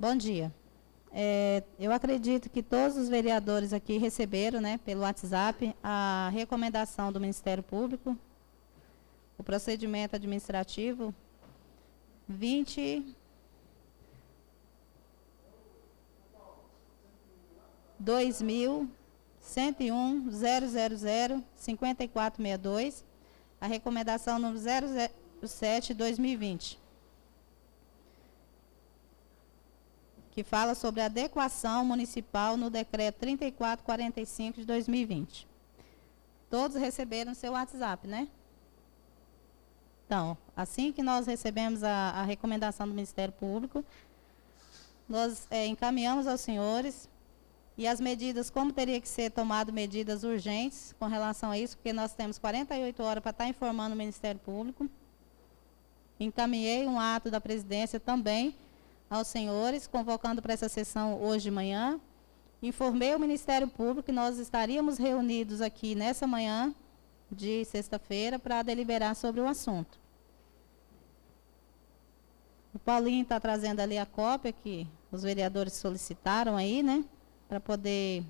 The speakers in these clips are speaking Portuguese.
Bom dia. Eu acredito que todos os vereadores aqui receberam, né, pelo WhatsApp, a recomendação do Ministério Público, o procedimento administrativo 22.101.000.5462, a recomendação número 007/2020. Que fala sobre a adequação municipal no decreto 3445 de 2020. Todos receberam seu WhatsApp, né? Então, assim que nós recebemos a recomendação do Ministério Público, nós encaminhamos aos senhores e as medidas, como teria que ser tomado medidas urgentes com relação a isso, porque nós temos 48 horas para estar informando o Ministério Público. Encaminhei um ato da presidência também aos senhores, convocando para essa sessão hoje de manhã. Informei o Ministério Público que nós estaríamos reunidos aqui nessa manhã de sexta-feira para deliberar sobre o assunto. O Paulinho está trazendo ali a cópia que os vereadores solicitaram aí, né? Para poder...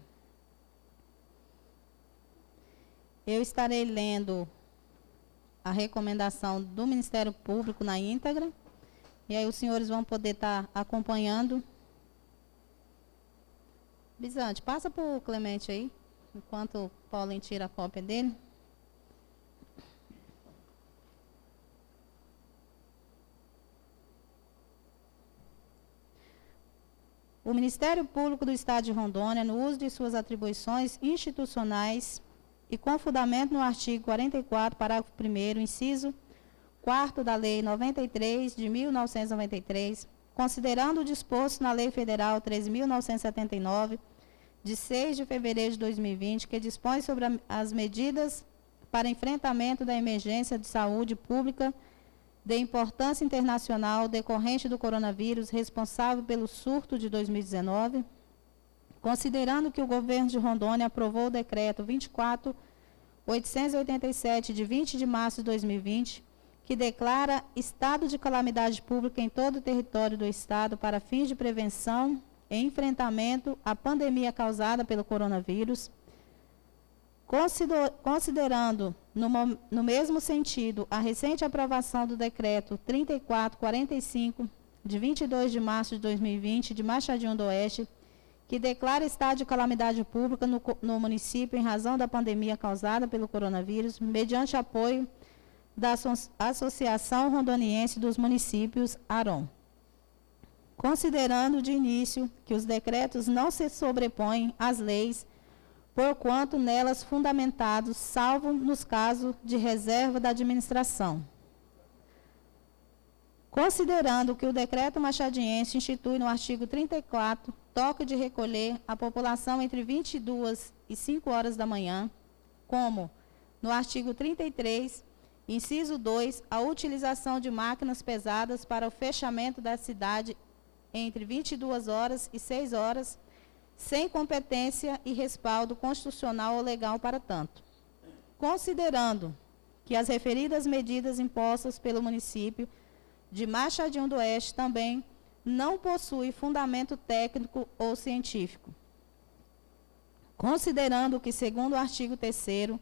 Eu estarei lendo a recomendação do Ministério Público na íntegra. E aí os senhores vão poder estar acompanhando. Bisante, passa para o Clemente aí, enquanto o Paulinho tira a cópia dele. O Ministério Público do Estado de Rondônia, no uso de suas atribuições institucionais e com fundamento no artigo 44, parágrafo 1º, inciso 4º da Lei 93, de 1993, considerando o disposto na Lei Federal 13.979, de 6 de fevereiro de 2020, que dispõe sobre as medidas para enfrentamento da emergência de saúde pública de importância internacional decorrente do coronavírus, responsável pelo surto de 2019, considerando que o governo de Rondônia aprovou o decreto 24.887, de 20 de março de 2020, que declara estado de calamidade pública em todo o território do Estado para fins de prevenção e enfrentamento à pandemia causada pelo coronavírus, considerando, no mesmo sentido, a recente aprovação do decreto 3445, de 22 de março de 2020, de Machadinho do Oeste, que declara estado de calamidade pública no município em razão da pandemia causada pelo coronavírus, mediante apoio da Associação Rondoniense dos Municípios, ARON. Considerando de início que os decretos não se sobrepõem às leis, porquanto nelas fundamentados, salvo nos casos de reserva da administração. Considerando que o decreto machadiense institui no artigo 34, toque de recolher a população entre 22 e 5 horas da manhã, como no artigo 33, inciso 2, a utilização de máquinas pesadas para o fechamento da cidade entre 22 horas e 6 horas, sem competência e respaldo constitucional ou legal para tanto. Considerando que as referidas medidas impostas pelo município de Machadinho do Oeste também não possuem fundamento técnico ou científico. Considerando que, segundo o artigo 3º,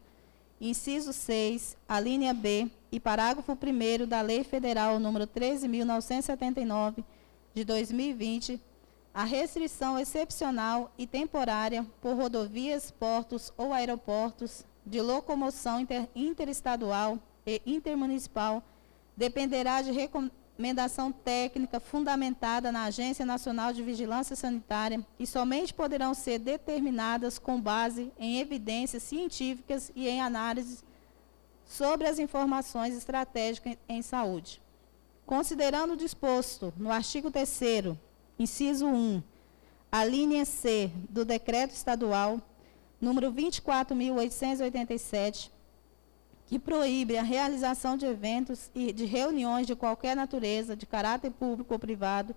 inciso 6, a linha B e parágrafo 1º da Lei Federal número 13.979, de 2020, a restrição excepcional e temporária por rodovias, portos ou aeroportos de locomoção interestadual e intermunicipal dependerá de recomendação técnica fundamentada na Agência Nacional de Vigilância Sanitária e somente poderão ser determinadas com base em evidências científicas e em análises sobre as informações estratégicas em saúde. Considerando o disposto no artigo 3º, inciso 1, a linha C do Decreto Estadual número 24.887, que proíbe a realização de eventos e de reuniões de qualquer natureza, de caráter público ou privado,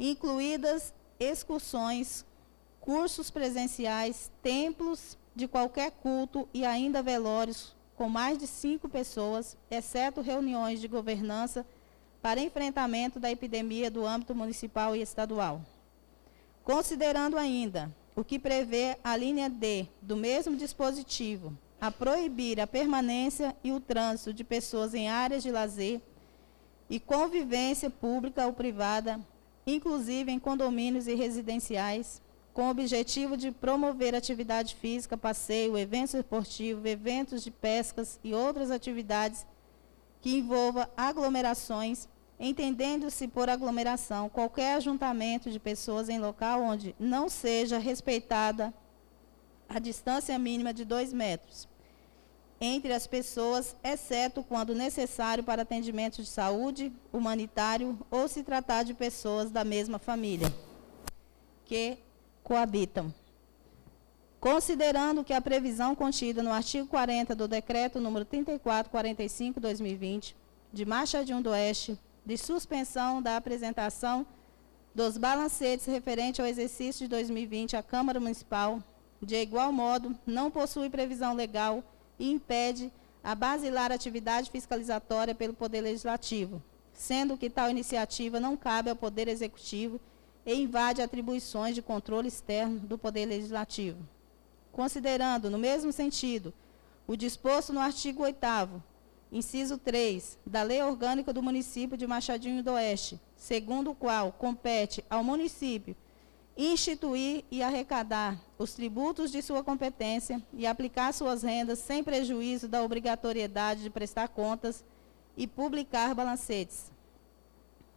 incluídas excursões, cursos presenciais, templos de qualquer culto e ainda velórios com mais de 5 pessoas, exceto reuniões de governança para enfrentamento da epidemia do âmbito municipal e estadual. Considerando ainda o que prevê a linha D do mesmo dispositivo, a proibir a permanência e o trânsito de pessoas em áreas de lazer e convivência pública ou privada, inclusive em condomínios e residenciais, com o objetivo de promover atividade física, passeio, eventos esportivos, eventos de pescas e outras atividades que envolvam aglomerações, entendendo-se por aglomeração qualquer ajuntamento de pessoas em local onde não seja respeitada a distância mínima de 2 metros entre as pessoas, exceto quando necessário para atendimento de saúde, humanitário ou se tratar de pessoas da mesma família que coabitam. Considerando que a previsão contida no artigo 40 do Decreto número 3445/2020, de Machadinho do Oeste, de suspensão da apresentação dos balancetes referente ao exercício de 2020 à Câmara Municipal, de igual modo, não possui previsão legal e impede a basilar atividade fiscalizatória pelo Poder Legislativo, sendo que tal iniciativa não cabe ao Poder Executivo e invade atribuições de controle externo do Poder Legislativo. Considerando, no mesmo sentido, o disposto no artigo 8º, inciso 3, da Lei Orgânica do Município de Machadinho do Oeste, segundo o qual compete ao município instituir e arrecadar os tributos de sua competência e aplicar suas rendas sem prejuízo da obrigatoriedade de prestar contas e publicar balancetes.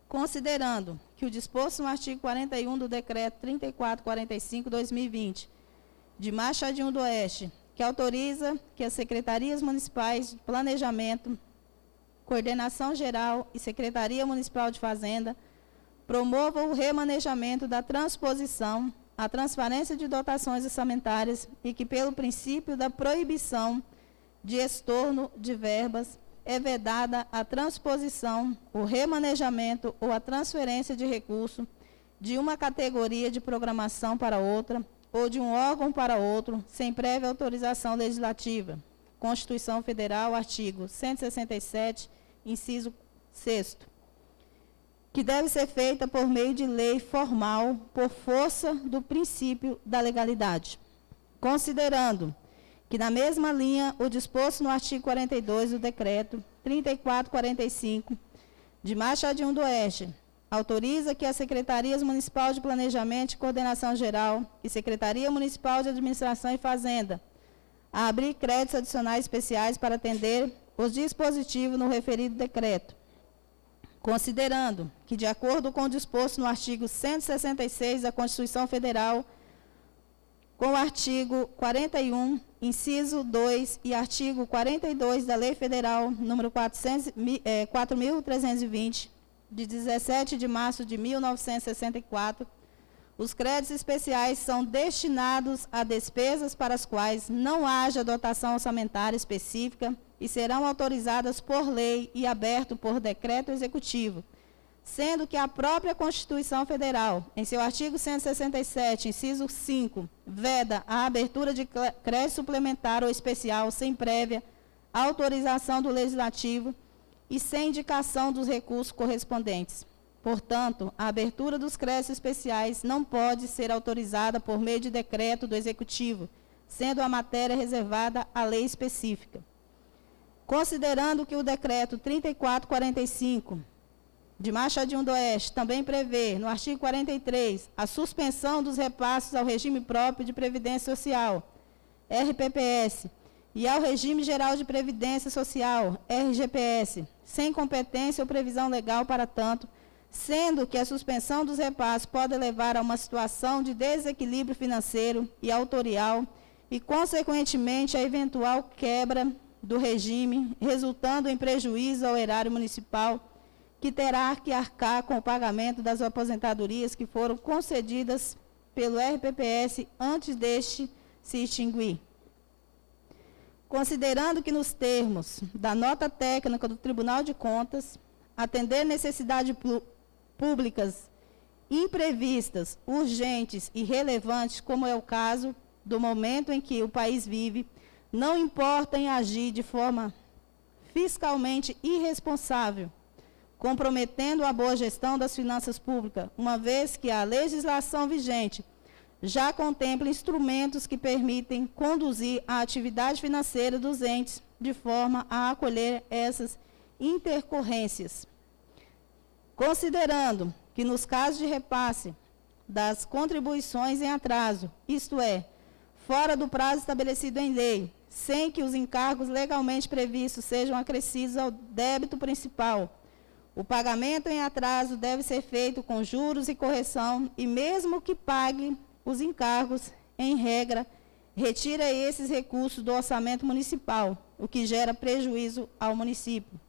Considerando que o disposto no artigo 41 do Decreto 3445/2020, de Machadinho do Oeste, que autoriza que as Secretarias Municipais de Planejamento, Coordenação Geral e Secretaria Municipal de Fazenda promovam o remanejamento da transposição, a transferência de dotações orçamentárias e que, pelo princípio da proibição de estorno de verbas, é vedada a transposição, o remanejamento ou a transferência de recurso de uma categoria de programação para outra ou de um órgão para outro, sem prévia autorização legislativa. Constituição Federal, artigo 167, inciso 6º, que deve ser feita por meio de lei formal, por força do princípio da legalidade. Considerando que, na mesma linha, o disposto no artigo 42 do Decreto 3445, de Machadinho do Oeste, autoriza que as Secretarias Municipal de Planejamento e Coordenação Geral e Secretaria Municipal de Administração e Fazenda a abrir créditos adicionais especiais para atender os dispositivos no referido decreto. Considerando que, de acordo com o disposto no artigo 166 da Constituição Federal, com o artigo 41, inciso 2 e artigo 42 da Lei Federal número 4.320, de 17 de março de 1964, os créditos especiais são destinados a despesas para as quais não haja dotação orçamentária específica e serão autorizadas por lei e aberto por decreto executivo, sendo que a própria Constituição Federal, em seu artigo 167, inciso 5, veda a abertura de crédito suplementar ou especial sem prévia autorização do Legislativo e sem indicação dos recursos correspondentes. Portanto, a abertura dos créditos especiais não pode ser autorizada por meio de decreto do Executivo, sendo a matéria reservada à lei específica. Considerando que o decreto 3445, de Machadinho do Oeste, também prevê, no artigo 43, a suspensão dos repasses ao regime próprio de Previdência Social, RPPS, e ao Regime Geral de Previdência Social, RGPS, sem competência ou previsão legal para tanto, sendo que a suspensão dos repasses pode levar a uma situação de desequilíbrio financeiro e autorial e, consequentemente, a eventual quebra do regime, resultando em prejuízo ao erário municipal, que terá que arcar com o pagamento das aposentadorias que foram concedidas pelo RPPS antes deste se extinguir. Considerando que, nos termos da nota técnica do Tribunal de Contas, atender necessidades públicas imprevistas, urgentes e relevantes, como é o caso do momento em que o país vive, não importa em agir de forma fiscalmente irresponsável, comprometendo a boa gestão das finanças públicas, uma vez que a legislação vigente já contempla instrumentos que permitem conduzir a atividade financeira dos entes de forma a acolher essas intercorrências. Considerando que nos casos de repasse das contribuições em atraso, isto é, fora do prazo estabelecido em lei, sem que os encargos legalmente previstos sejam acrescidos ao débito principal, o pagamento em atraso deve ser feito com juros e correção, e mesmo que pague os encargos, em regra, retira esses recursos do orçamento municipal, o que gera prejuízo ao município.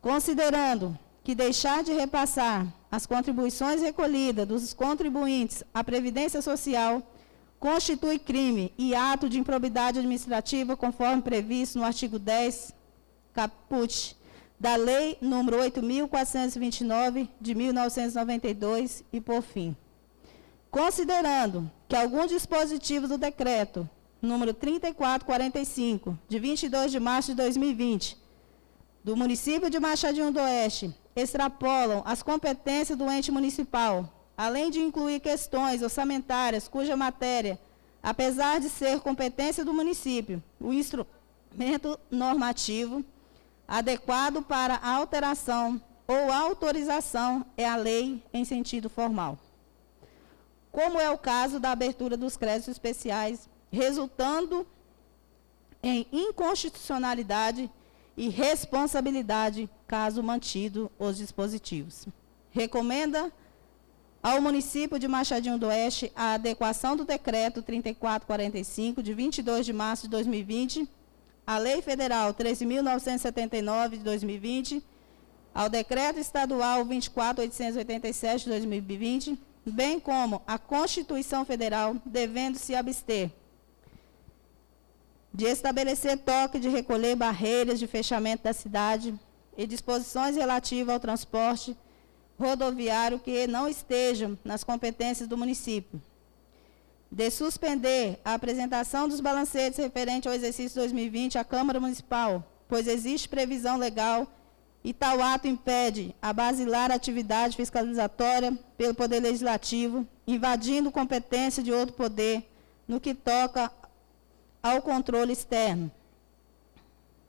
Considerando que deixar de repassar as contribuições recolhidas dos contribuintes à Previdência Social constitui crime e ato de improbidade administrativa, conforme previsto no artigo 10, caput, da Lei nº 8.429, de 1992, e por fim. Considerando que alguns dispositivos do decreto número 3445, de 22 de março de 2020, do município de Machadinho do Oeste, extrapolam as competências do ente municipal, além de incluir questões orçamentárias cuja matéria, apesar de ser competência do município, o instrumento normativo adequado para a alteração ou autorização é a lei em sentido formal. Como é o caso da abertura dos créditos especiais, resultando em inconstitucionalidade e responsabilidade, caso mantido os dispositivos. Recomenda ao município de Machadinho do Oeste a adequação do decreto 3445, de 22 de março de 2020, à Lei Federal 13.979, de 2020, ao Decreto Estadual 24.887, de 2020, bem como à Constituição Federal, devendo se abster de estabelecer toque de recolher, barreiras de fechamento da cidade e disposições relativas ao transporte rodoviário que não estejam nas competências do município, de suspender a apresentação dos balancetes referente ao exercício 2020 à Câmara Municipal, pois existe previsão legal e tal ato impede a basilar atividade fiscalizatória pelo Poder Legislativo, invadindo competência de outro poder no que toca ao controle externo,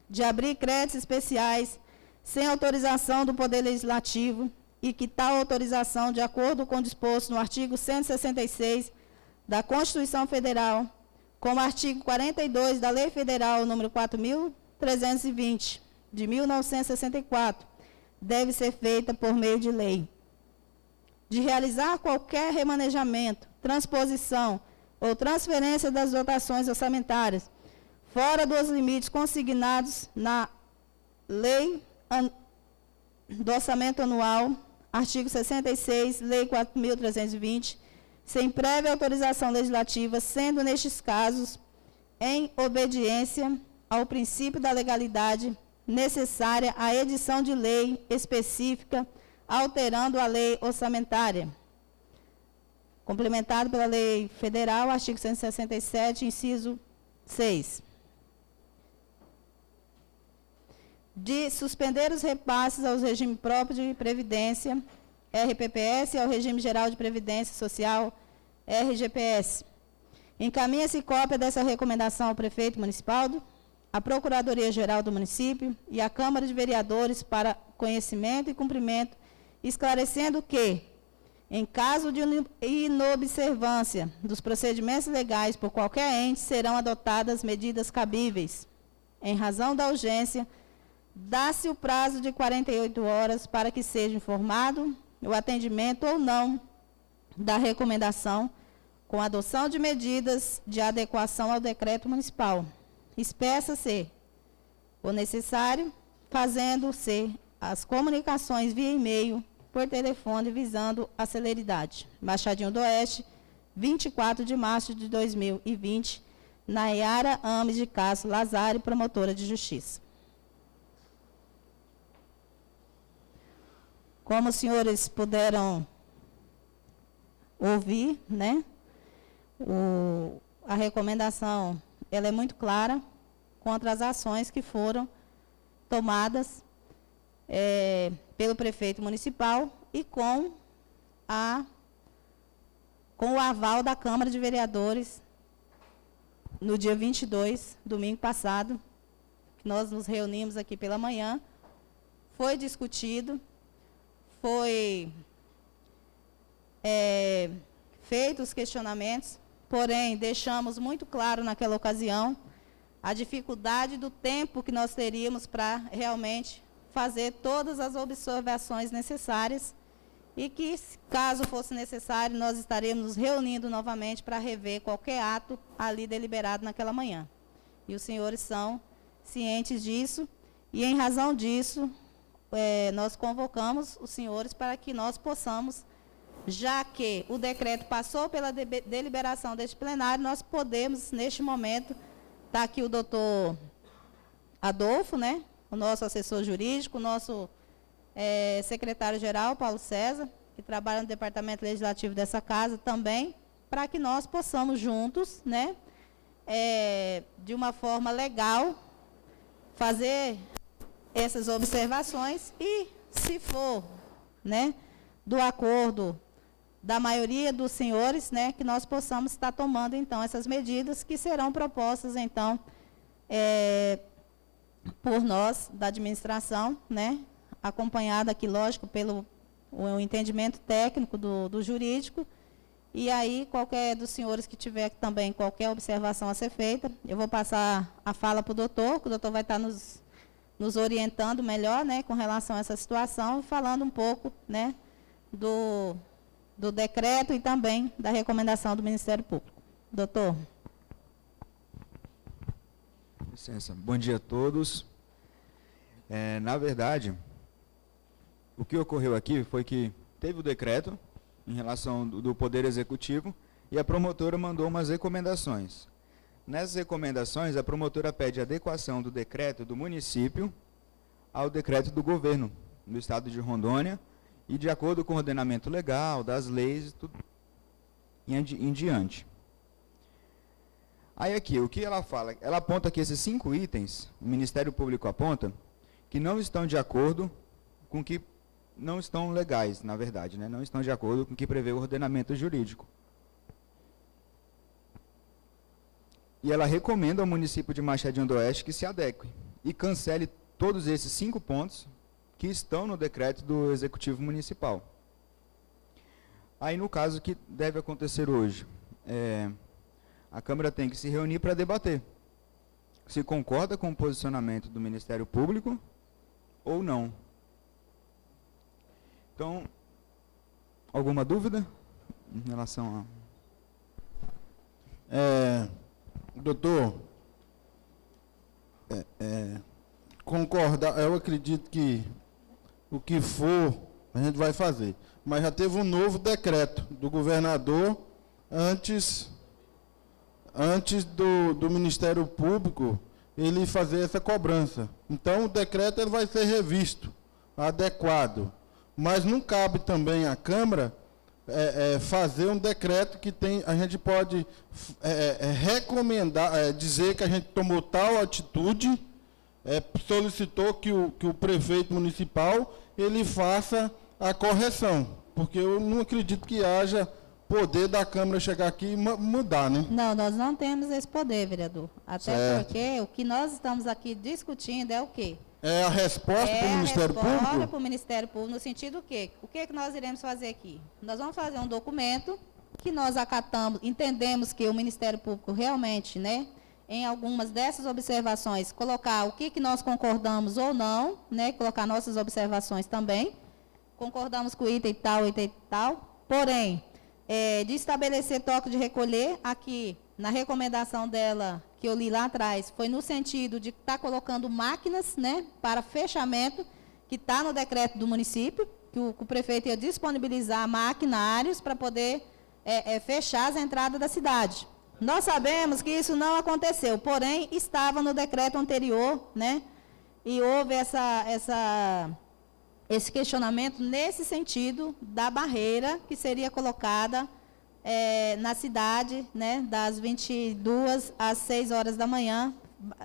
de abrir créditos especiais sem autorização do Poder Legislativo e que tal autorização, de acordo com o disposto no artigo 166 da Constituição Federal, com o artigo 42 da Lei Federal número 4.320, de 1964, deve ser feita por meio de lei. De realizar qualquer remanejamento, transposição ou transferência das dotações orçamentárias fora dos limites consignados na Lei do Orçamento Anual, artigo 66, Lei 4.320, sem prévia autorização legislativa, sendo nestes casos, em obediência ao princípio da legalidade, necessária a edição de lei específica, alterando a lei orçamentária. Complementado pela Lei Federal, artigo 167, inciso 6. De suspender os repasses aos regimes próprios de previdência, RPPS, e ao Regime Geral de Previdência Social, RGPS. Encaminha-se cópia dessa recomendação ao prefeito municipal, à Procuradoria-Geral do município e à Câmara de Vereadores para conhecimento e cumprimento, esclarecendo que, em caso de inobservância dos procedimentos legais por qualquer ente, serão adotadas medidas cabíveis. Em razão da urgência, dá-se o prazo de 48 horas para que seja informado o atendimento ou não da recomendação, com adoção de medidas de adequação ao decreto municipal. Espeça-se o necessário, fazendo-se as comunicações via e-mail, por telefone, visando a celeridade. Machadinho do Oeste, 24 de março de 2020, Nayara Ames de Castro Lazari, promotora de justiça. Como os senhores puderam ouvir, né, a recomendação ela é muito clara contra as ações que foram tomadas pelo prefeito municipal e com o aval da Câmara de Vereadores no dia 22, domingo passado, que nós nos reunimos aqui pela manhã, foi discutido, foi feitos os questionamentos, porém, deixamos muito claro naquela ocasião a dificuldade do tempo que nós teríamos para realmente fazer todas as observações necessárias e que, caso fosse necessário, nós estaremos nos reunindo novamente para rever qualquer ato ali deliberado naquela manhã. E os senhores são cientes disso e, em razão disso, nós convocamos os senhores para que nós possamos, já que o decreto passou pela deliberação deste plenário, nós podemos, neste momento, está aqui o doutor Adolfo, né, o nosso assessor jurídico, o nosso secretário-geral, Paulo César, que trabalha no departamento legislativo dessa casa também, para que nós possamos juntos, né, de uma forma legal, fazer essas observações e, se for, né, do acordo da maioria dos senhores, né, que nós possamos estar tomando, então, essas medidas que serão propostas, então, por nós, da administração, né, acompanhada aqui, lógico, pelo o entendimento técnico do jurídico, e aí, qualquer dos senhores que tiver também qualquer observação a ser feita, eu vou passar a fala para o doutor, que o doutor vai estar nos orientando melhor, né, com relação a essa situação, falando um pouco, né, do decreto e também da recomendação do Ministério Público. Doutor. Licença. Bom dia a todos. Na verdade, o que ocorreu aqui foi que teve o decreto em relação do Poder Executivo e a promotora mandou umas recomendações. Nessas recomendações, a promotora pede adequação do decreto do município ao decreto do governo do estado de Rondônia e de acordo com o ordenamento legal, das leis, tudo em diante. Aí aqui, o que ela fala? Ela aponta que esses 5 itens, o Ministério Público aponta, que não estão de acordo com que não estão legais, na verdade, né? Não estão de acordo com o que prevê o ordenamento jurídico. E ela recomenda ao município de Machadinho do Oeste que se adeque e cancele todos esses 5 pontos que estão no decreto do Executivo Municipal. Aí, no caso, o que deve acontecer hoje? A Câmara tem que se reunir para debater se concorda com o posicionamento do Ministério Público ou não. Então, alguma dúvida em relação a... Doutor, concordar, eu acredito que o que for, a gente vai fazer. Mas já teve um novo decreto do governador antes do Ministério Público ele fazer essa cobrança. Então, o decreto ele vai ser revisto, adequado. Mas não cabe também à Câmara fazer um decreto que a gente pode recomendar, dizer que a gente tomou tal atitude, solicitou que o prefeito municipal ele faça a correção, porque eu não acredito que haja poder da Câmara chegar aqui e mudar, né? Não, nós não temos esse poder, vereador. Até certo. Porque o que nós estamos aqui discutindo é o quê? É a resposta para o Ministério Público? É a resposta para o Ministério Público, no sentido quê? O que nós iremos fazer aqui? Nós vamos fazer um documento que nós acatamos, entendemos que o Ministério Público realmente, né, em algumas dessas observações, colocar o que nós concordamos ou não, né, colocar nossas observações também, concordamos com o item tal, porém, de estabelecer toque de recolher, aqui, na recomendação dela, que eu li lá atrás, foi no sentido de estar colocando máquinas, né, para fechamento, que está no decreto do município, que o prefeito ia disponibilizar maquinários para poder fechar as entradas da cidade. Nós sabemos que isso não aconteceu, porém, estava no decreto anterior, né, e houve esse questionamento nesse sentido da barreira que seria colocada na cidade, né, das 22 às 6 horas da manhã,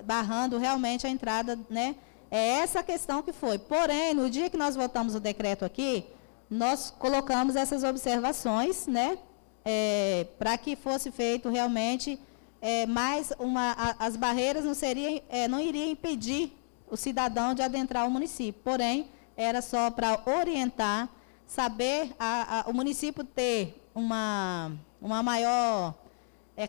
barrando realmente a entrada, né, É essa questão que foi. Porém, no dia que nós votamos o decreto aqui, nós colocamos essas observações, né, para que fosse feito realmente as barreiras não iriam impedir o cidadão de adentrar o município. Porém, era só para orientar, saber, o município ter uma maior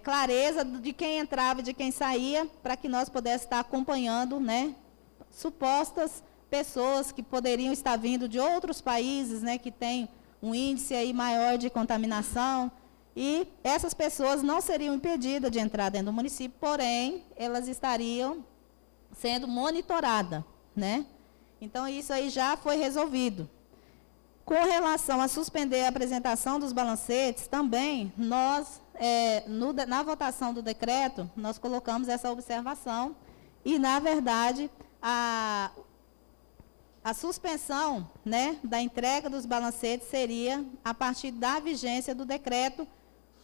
clareza de quem entrava e de quem saía, para que nós pudéssemos estar acompanhando, né, supostas pessoas que poderiam estar vindo de outros países, né, que têm um índice aí maior de contaminação, e essas pessoas não seriam impedidas de entrar dentro do município, porém, elas estariam sendo monitoradas, né? Então, isso aí já foi resolvido. Com relação a suspender a apresentação dos balancetes, também, nós, na votação do decreto, nós colocamos essa observação e, na verdade, a suspensão, né, da entrega dos balancetes seria a partir da vigência do decreto,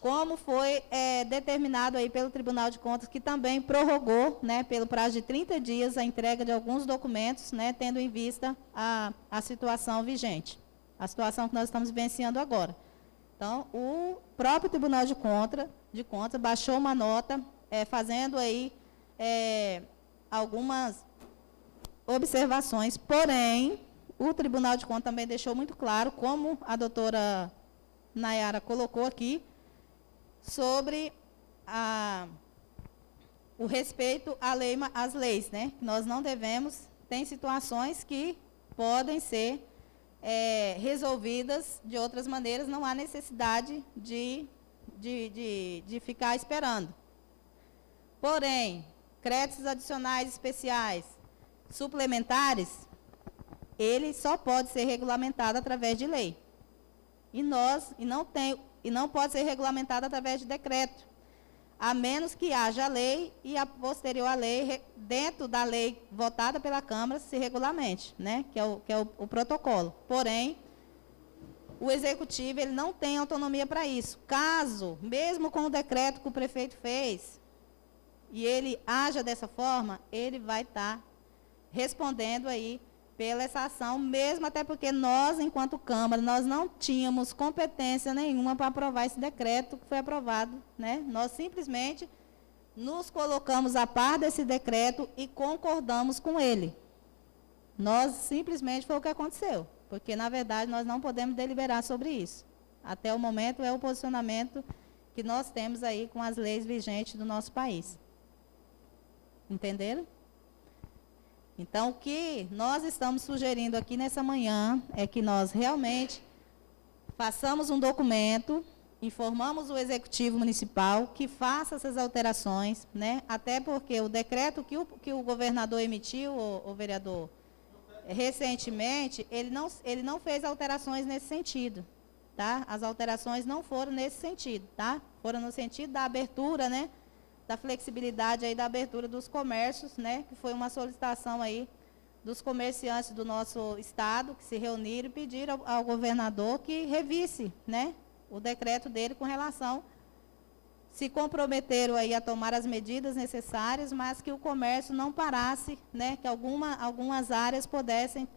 como foi determinado aí pelo Tribunal de Contas, que também prorrogou, né, pelo prazo de 30 dias a entrega de alguns documentos, né, tendo em vista a situação vigente, a situação que nós estamos vivenciando agora. Então, o próprio Tribunal de Contas baixou uma nota, fazendo aí algumas observações, porém, o Tribunal de Contas também deixou muito claro, como a doutora Nayara colocou aqui, sobre o respeito às leis, né? Nós não devemos, tem situações que podem ser resolvidas de outras maneiras, não há necessidade de ficar esperando. Porém, créditos adicionais especiais, suplementares, ele só pode ser regulamentado através de lei. E não pode ser regulamentado através de decreto, a menos que haja lei e a posterior à lei, dentro da lei votada pela Câmara, se regulamente, né, que é o protocolo. Porém, o Executivo ele não tem autonomia para isso. Caso, mesmo com o decreto que o prefeito fez, e ele haja dessa forma, ele vai estar respondendo aí pela essa ação, mesmo até porque nós, enquanto Câmara, nós não tínhamos competência nenhuma para aprovar esse decreto que foi aprovado, né? Nós simplesmente nos colocamos a par desse decreto e concordamos com ele. Nós simplesmente foi o que aconteceu, porque, na verdade, nós não podemos deliberar sobre isso. Até o momento é o posicionamento que nós temos aí com as leis vigentes do nosso país. Entenderam? Então, o que nós estamos sugerindo aqui nessa manhã é que nós realmente façamos um documento, informamos o Executivo Municipal que faça essas alterações, né? Até porque o decreto que o governador emitiu, o vereador, recentemente, ele não fez alterações nesse sentido, tá? As alterações não foram nesse sentido, tá? Foram no sentido da abertura, né? Da flexibilidade aí da abertura dos comércios, né, que foi uma solicitação aí dos comerciantes do nosso estado, que se reuniram e pediram ao governador que revisse, né, o decreto dele com relação, se comprometeram aí a tomar as medidas necessárias, mas que o comércio não parasse, né, que algumas áreas pudessem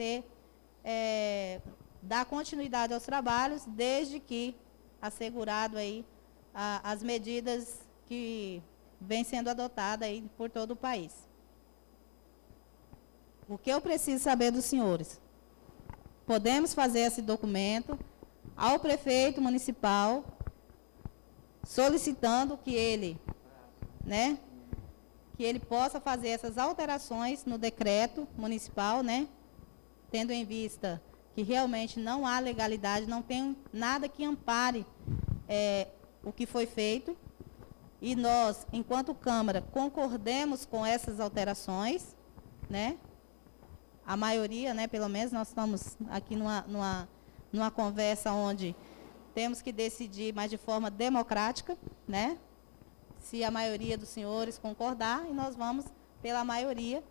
dar continuidade aos trabalhos, desde que assegurado aí as medidas que vem sendo adotada aí por todo o país. O que eu preciso saber dos senhores? Podemos fazer esse documento ao prefeito municipal, solicitando que ele, né, que ele possa fazer essas alterações no decreto municipal, né, tendo em vista que realmente não há legalidade, não tem nada que ampare o que foi feito. E nós, enquanto Câmara, concordemos com essas alterações, né? A maioria, né, pelo menos, nós estamos aqui numa conversa onde temos que decidir, mas de forma democrática, né? Se a maioria dos senhores concordar, e nós vamos pela maioria,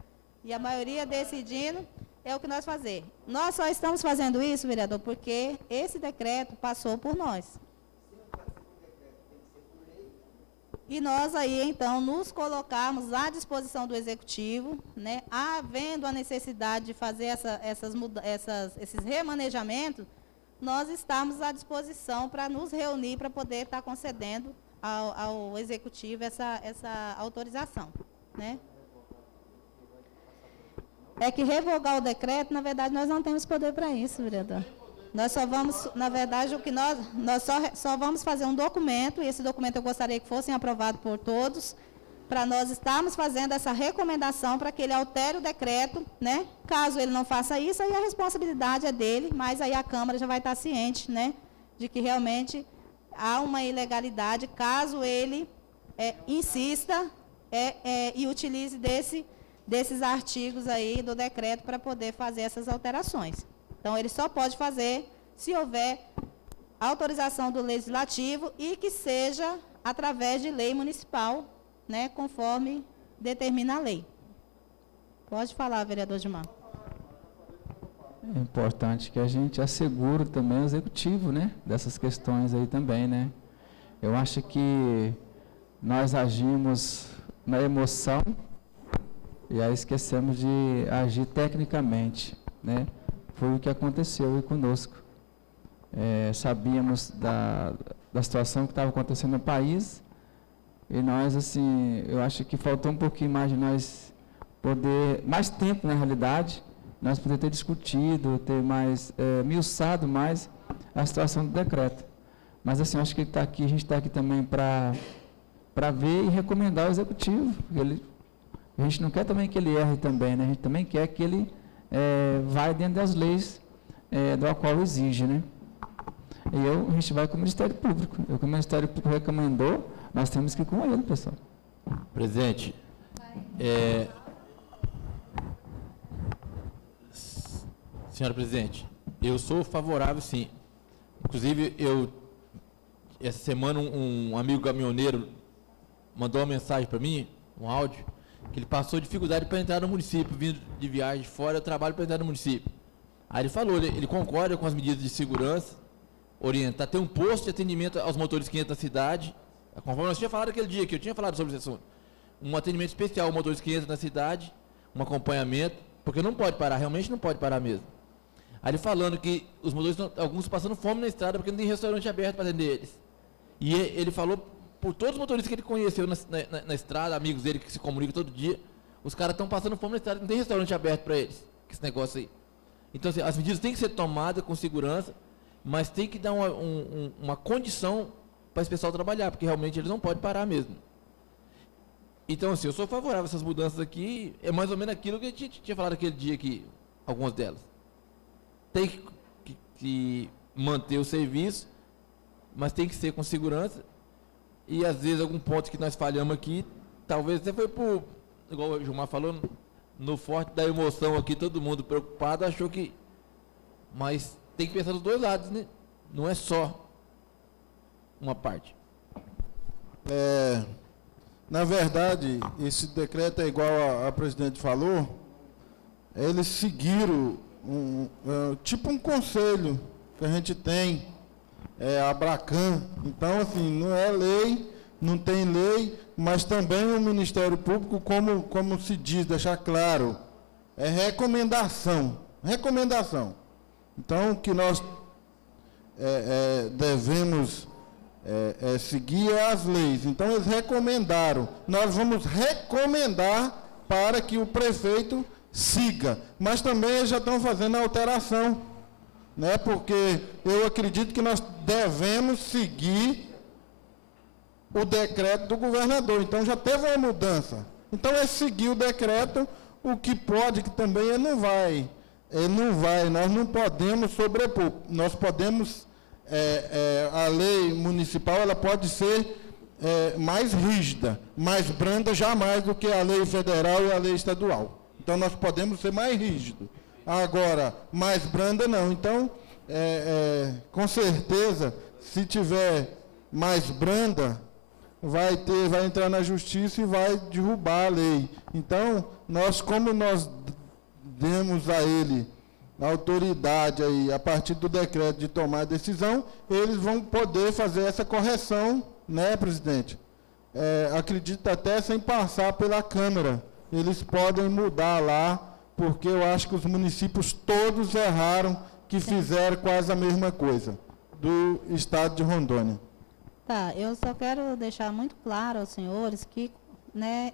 e a maioria decidindo é o que nós fazemos. Nós só estamos fazendo isso, vereador, porque esse decreto passou por nós. E nós aí, então, nos colocarmos à disposição do Executivo, né, havendo a necessidade de fazer esses remanejamentos, nós estamos à disposição para nos reunir, para poder estar concedendo ao Executivo essa autorização, né? É que revogar o decreto, na verdade, nós não temos poder para isso, vereador. Nós só vamos, na verdade, o que nós só vamos fazer um documento, e esse documento eu gostaria que fosse aprovado por todos, para nós estarmos fazendo essa recomendação para que ele altere o decreto, né? Caso ele não faça isso, aí a responsabilidade é dele, mas aí a Câmara já vai estar ciente, né, de que realmente há uma ilegalidade, caso ele insista e utilize desses artigos aí do decreto para poder fazer essas alterações. Então, ele só pode fazer se houver autorização do Legislativo e que seja através de lei municipal, né, conforme determina a lei. Pode falar, vereador Gilmar. É importante que a gente assegure também o Executivo, né, dessas questões aí também, né. Eu acho que nós agimos na emoção e aí esquecemos de agir tecnicamente, né. Foi o que aconteceu aí conosco. Sabíamos da situação que estava acontecendo no país e nós, assim, eu acho que faltou um pouquinho mais de nós poder, mais tempo na realidade, nós poder ter discutido, ter mais, miuçado mais a situação do decreto. Mas, assim, acho que a gente está aqui também para ver e recomendar ao Executivo. A gente não quer também que ele erre também, né? A gente também quer que ele vai dentro das leis do qual exige, né? E a gente vai com o Ministério Público. O Ministério Público recomendou, nós temos que ir com ele, pessoal. Presidente, senhora presidente, eu sou favorável, sim. Inclusive, essa semana, um amigo caminhoneiro mandou uma mensagem para mim, um áudio, que ele passou dificuldade para entrar no município, vindo de viagem de fora, eu trabalho para entrar no município. Aí ele falou, ele concorda com as medidas de segurança, orientar, ter um posto de atendimento aos motores que entram na cidade, conforme nós tínhamos falado aquele dia, que eu tinha falado sobre esse assunto, um atendimento especial aos motores que entram na cidade, um acompanhamento, porque não pode parar, realmente não pode parar mesmo. Aí ele falando que os motores, alguns passando fome na estrada, porque não tem restaurante aberto para atender eles. E ele falou, por todos os motoristas que ele conheceu na estrada, amigos dele que se comunicam todo dia, os caras estão passando fome na estrada, não tem restaurante aberto para eles, esse negócio aí. Então, assim, as medidas têm que ser tomadas com segurança, mas tem que dar uma condição para esse pessoal trabalhar, porque realmente eles não podem parar mesmo. Então, assim, eu sou favorável a essas mudanças aqui, é mais ou menos aquilo que a gente tinha falado aquele dia aqui, algumas delas. Tem que manter o serviço, mas tem que ser com segurança, e às vezes algum ponto que nós falhamos aqui, talvez até foi por, igual o Gilmar falou, no forte da emoção aqui, todo mundo preocupado, achou que, mas tem que pensar dos dois lados, né? Não é só uma parte. Na verdade, esse decreto é igual a presidente falou, eles seguiram tipo um conselho que a gente tem, a Abracan. Então, assim, não é lei, não tem lei, mas também o Ministério Público, como se diz, deixar claro, é recomendação. Recomendação. Então, que nós devemos seguir as leis. Então, eles recomendaram. Nós vamos recomendar para que o prefeito siga. Mas também eles já estão fazendo a alteração, né? Porque eu acredito que nós devemos seguir o decreto do governador. Então, já teve uma mudança. Então, é seguir o decreto, o que pode, que também ele não vai, nós não podemos sobrepor. Nós podemos, a lei municipal, ela pode ser mais rígida, mais branda jamais do que a lei federal e a lei estadual. Então, nós podemos ser mais rígidos. Agora, mais branda não. Então, com certeza, se tiver mais branda, vai entrar na justiça e vai derrubar a lei. Então, como nós demos a ele a autoridade aí, a partir do decreto de tomar a decisão, eles vão poder fazer essa correção, né, presidente? acredito até sem passar pela Câmara. Eles podem mudar lá, porque eu acho que os municípios todos erraram, que fizeram quase a mesma coisa, do estado de Rondônia. Tá, eu só quero deixar muito claro aos senhores que, né,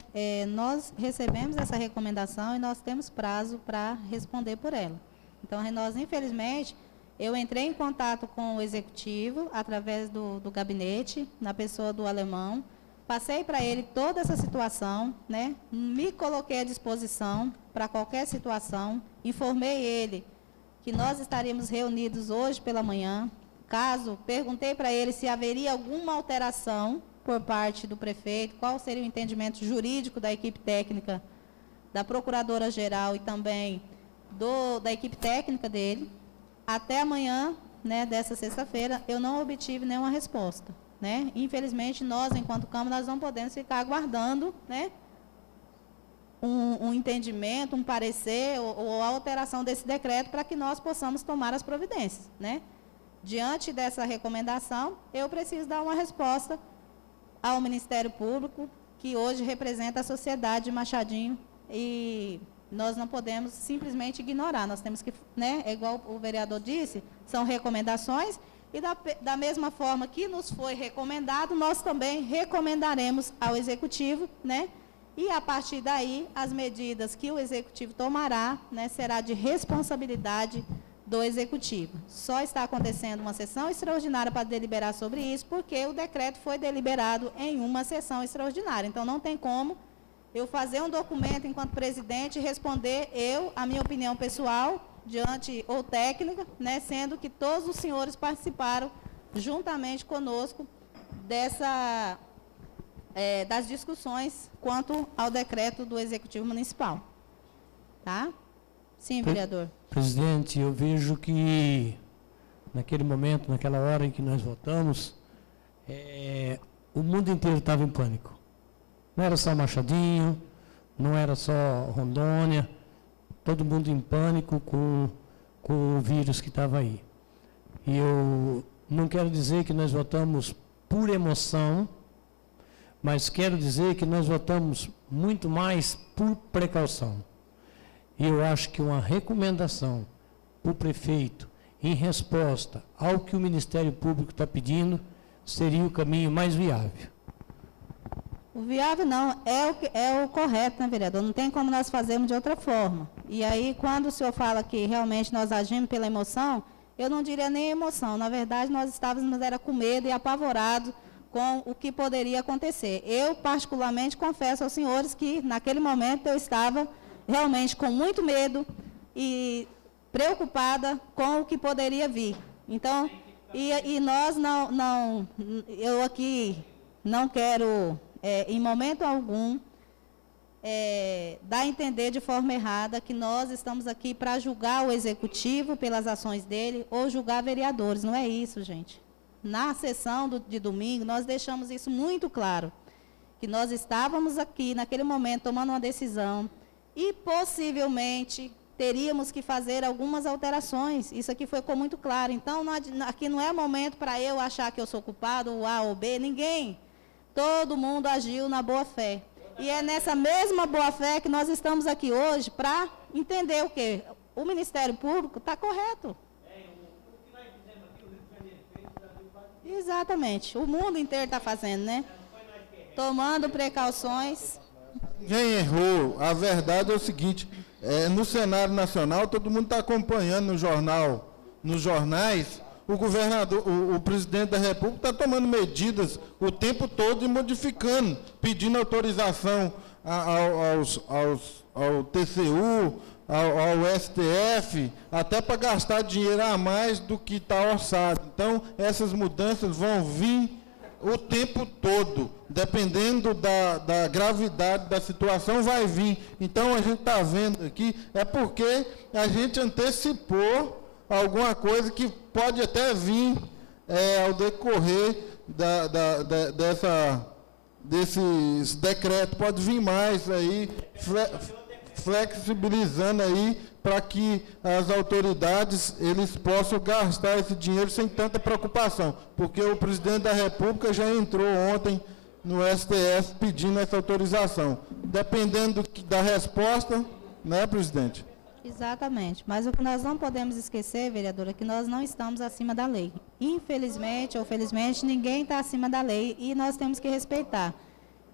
nós recebemos essa recomendação e nós temos prazo para responder por ela. Então, nós, infelizmente, eu entrei em contato com o executivo através do gabinete, na pessoa do Alemão, passei para ele toda essa situação, né, me coloquei à disposição para qualquer situação, informei ele que nós estaríamos reunidos hoje pela manhã. Caso, perguntei para ele se haveria alguma alteração por parte do prefeito, qual seria o entendimento jurídico da equipe técnica, da procuradora-geral e também da equipe técnica dele. Até amanhã, né, dessa sexta-feira, eu não obtive nenhuma resposta, né? Infelizmente, nós, enquanto Câmara, nós não podemos ficar aguardando, né, um entendimento, um parecer ou a alteração desse decreto para que nós possamos tomar as providências, né? Diante dessa recomendação, eu preciso dar uma resposta ao Ministério Público, que hoje representa a sociedade de Machadinho, e nós não podemos simplesmente ignorar, nós temos que, né, é igual o vereador disse, são recomendações, e da mesma forma que nos foi recomendado, nós também recomendaremos ao Executivo, né, e a partir daí, as medidas que o Executivo tomará, né, será de responsabilidade do Executivo. Só está acontecendo uma sessão extraordinária para deliberar sobre isso, porque o decreto foi deliberado em uma sessão extraordinária. Então, não tem como eu fazer um documento enquanto presidente e responder a minha opinião pessoal, diante, ou técnica, né, sendo que todos os senhores participaram juntamente conosco das discussões quanto ao decreto do Executivo Municipal. Tá? Sim, vereador. Presidente, eu vejo que naquele momento, naquela hora em que nós votamos, o mundo inteiro estava em pânico. Não era só Machadinho, não era só Rondônia, todo mundo em pânico com o vírus que estava aí. E eu não quero dizer que nós votamos por emoção, mas quero dizer que nós votamos muito mais por precaução. E eu acho que uma recomendação para o prefeito, em resposta ao que o Ministério Público está pedindo, seria o caminho mais viável. O viável não, é o correto, né, vereador? Não tem como nós fazermos de outra forma. E aí, quando o senhor fala que realmente nós agimos pela emoção, eu não diria nem emoção. Na verdade, nós estávamos com medo e apavorados com o que poderia acontecer. Eu, particularmente, confesso aos senhores que, naquele momento, eu estava realmente com muito medo e preocupada com o que poderia vir. Então, e nós eu aqui não quero, em momento algum, dar a entender de forma errada que nós estamos aqui para julgar o Executivo pelas ações dele ou julgar vereadores. Não é isso, gente. Na sessão de domingo, nós deixamos isso muito claro, que nós estávamos aqui, naquele momento, tomando uma decisão e, possivelmente, teríamos que fazer algumas alterações. Isso aqui ficou muito claro. Então, aqui não é momento para eu achar que eu sou culpado, ou A ou B, ninguém. Todo mundo agiu na boa-fé. E é nessa mesma boa-fé que nós estamos aqui hoje para entender o quê? O Ministério Público está correto. Exatamente. O mundo inteiro está fazendo, né? Tomando precauções. Quem errou, a verdade é o seguinte, no cenário nacional, todo mundo está acompanhando nos jornais, o governador, o presidente da República está tomando medidas o tempo todo e modificando, pedindo autorização ao TCU, ao STF, até para gastar dinheiro a mais do que está orçado. Então, essas mudanças vão vir o tempo todo, dependendo da gravidade da situação, vai vir. Então, a gente está vendo aqui, é porque a gente antecipou alguma coisa que pode até vir ao decorrer desses decretos, pode vir mais aí, flexibilizando aí, para que as autoridades eles possam gastar esse dinheiro sem tanta preocupação, porque o presidente da República já entrou ontem no STF pedindo essa autorização. Dependendo da resposta, né, presidente? Exatamente. Mas o que nós não podemos esquecer, vereadora, é que nós não estamos acima da lei. Infelizmente ou felizmente, ninguém está acima da lei e nós temos que respeitar.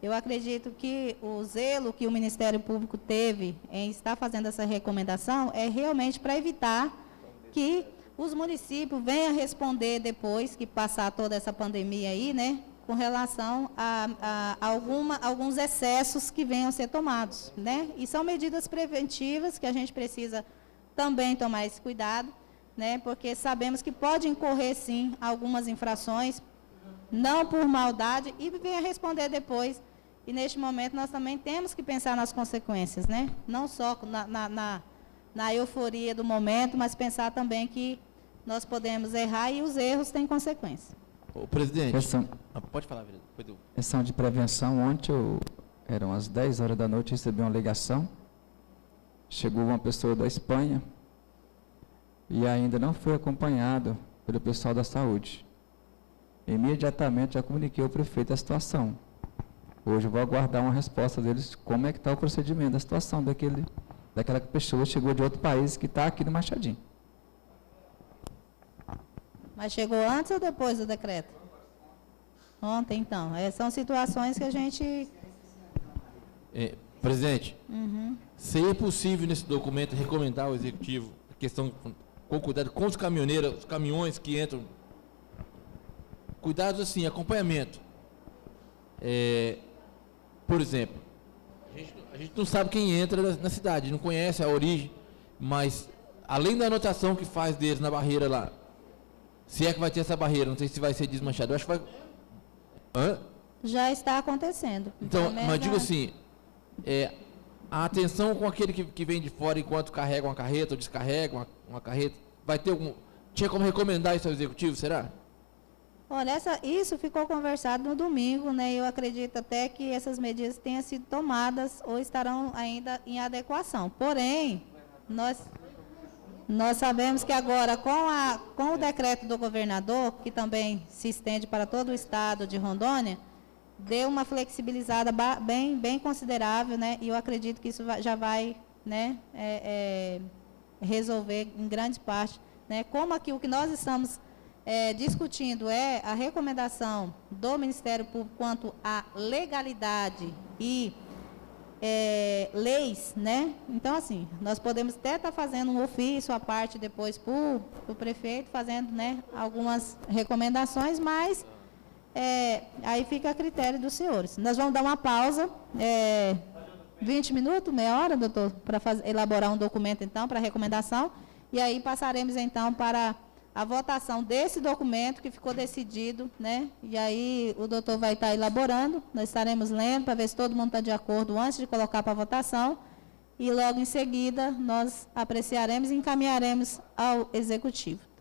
Eu acredito que o zelo que o Ministério Público teve em estar fazendo essa recomendação é realmente para evitar que os municípios venham responder depois que passar toda essa pandemia aí, né, com relação a alguns excessos que venham a ser tomados, né? E são medidas preventivas que a gente precisa também tomar esse cuidado, né? Porque sabemos que pode incorrer, sim, algumas infrações, não por maldade, e venha responder depois. E, neste momento, nós também temos que pensar nas consequências, né? Não só na euforia do momento, mas pensar também que nós podemos errar e os erros têm consequências. Ô, presidente, Questão, pode falar, vereador. Depois eu... questão de prevenção, ontem, eram as 10 horas da noite, recebi uma ligação, chegou uma pessoa da Espanha e ainda não foi acompanhado pelo pessoal da saúde. Imediatamente já comuniquei ao prefeito a situação. Hoje eu vou aguardar uma resposta deles, como é que está o procedimento da situação daquela pessoa que chegou de outro país que está aqui no Machadinho. Mas chegou antes ou depois do decreto? Ontem, então. São situações que a gente... Presidente, seria possível nesse documento recomendar ao Executivo a questão com cuidado com os caminhoneiros, os caminhões que entram, cuidados assim, acompanhamento. Por exemplo, a gente não sabe quem entra na cidade, não conhece a origem, mas além da anotação que faz deles na barreira lá, se é que vai ter essa barreira, não sei se vai ser desmanchado, eu acho que vai... Hã? Já está acontecendo. Então, mas digo assim, a atenção com aquele que vem de fora enquanto carrega uma carreta ou descarrega uma carreta, vai ter algum... Tinha como recomendar isso ao Executivo, será? Olha, isso ficou conversado no domingo, né? Eu acredito até que essas medidas tenham sido tomadas ou estarão ainda em adequação. Porém, nós sabemos que agora, com o decreto do governador, que também se estende para todo o estado de Rondônia, deu uma flexibilizada bem considerável, né? E eu acredito que isso já vai, né, resolver em grande parte, né? Como aqui o que nós estamos discutindo é a recomendação do Ministério Público quanto à legalidade e leis, né? Então, assim, nós podemos até estar fazendo um ofício à parte depois para o prefeito, fazendo, né, algumas recomendações, mas aí fica a critério dos senhores. Nós vamos dar uma pausa, 20 minutos, meia hora, doutor, para elaborar um documento, então, para recomendação, e aí passaremos, então, para a votação desse documento que ficou decidido, né? E aí o doutor vai estar elaborando, nós estaremos lendo para ver se todo mundo está de acordo antes de colocar para votação, e logo em seguida nós apreciaremos e encaminharemos ao Executivo.